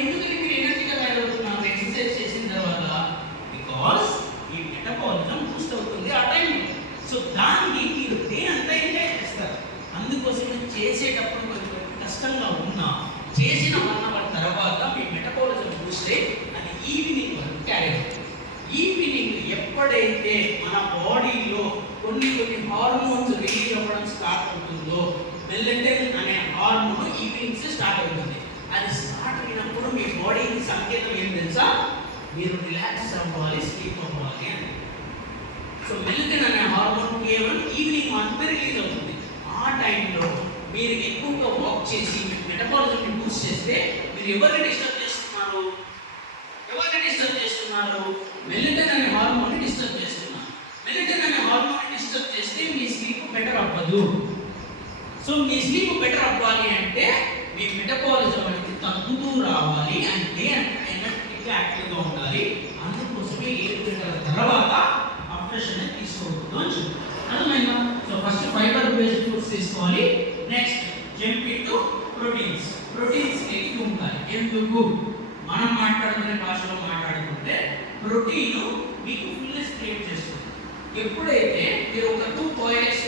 ఎందుకని మీరు ఎనర్జీగా తయారవుతున్నారు ఎక్సర్సైజ్ చేసిన తర్వాత? బికాస్ ఈ మెటబాలిజం బూస్ట్ అవుతుంది ఆ టైంలో. సో దాన్ని మీరు డే అంతా ఎంజాయ్ చేస్తారు. అందుకోసం చేసేటప్పుడు కొంచెం కష్టంగా ఉన్నా చేసిన 1 అవర్ తర్వాత మీ మెటబాలిజం బూస్ట్ అయ్యి అది ఈవినింగ్ వరకు క్యారీ అవుతుంది. ఈవినింగ్ ఎప్పుడైతే మన బాడీలో కొన్ని హార్మోన్స్ రిలీజ్ అవ్వడం స్టార్ట్ అవుతుందో, మెలటోనిన్ అనే హార్మోన్ ఈవినింగ్స్ స్టార్ట్ అవుతుంది. అది స్టార్ట్ అయినప్పుడు మీ బాడీకి సంకేతం ఏం తెలుసా? మీరు రిలాక్స్ అవ్వాలి, స్లీప్ అవ్వాలి అని. సో మెలటోనిన్ అనే హార్మోన్ కేవలం ఈవినింగ్ మాత్రమే రిలీజ్ అవుతుంది. ఆ టైంలో మీరు ఎక్కువగా వాక్ చేసి మెటబాలిజంని బూస్ట్ చేస్తే మీరు ఎవరిని డిస్టర్బ్ చేస్తున్నారు? మెలటోనిన్ అనే హార్మోన్ని డిస్టర్బ్ చేస్తున్నారు. మెలటోనిన్ అనే హార్మోన్ని డిస్టర్బ్ చేస్తే మీ స్లీప్ బెటర్ అవ్వదు. సో మీ స్లీప్ బెటర్ అవ్వాలి అంటే మీ మెటబాలిజం అనేది తగ్గుతూ రావాలి, అంటే ఎనర్జెటిక్గా యాక్టివ్గా ఉండాలి. అందుకోసమే 7 గంటల తర్వాత అప్రెషన్ అనేది తీసుకోవద్దు అని చెప్తారు. అర్థమైందా? So first fibre based foods తీసుకోవాలి. Next jump into proteins. Proteins ఎక్కువ ఉండాలి. ఎందుకు? మనం మాట్లాడుకునే భాషలో మాట్లాడుకుంటే ప్రోటీన్ మీకు ఫుల్నెస్ క్రియేట్ చేస్తుంది. ఎప్పుడైతే మీరు ఒక 2 బాయిల్ ఎగ్స్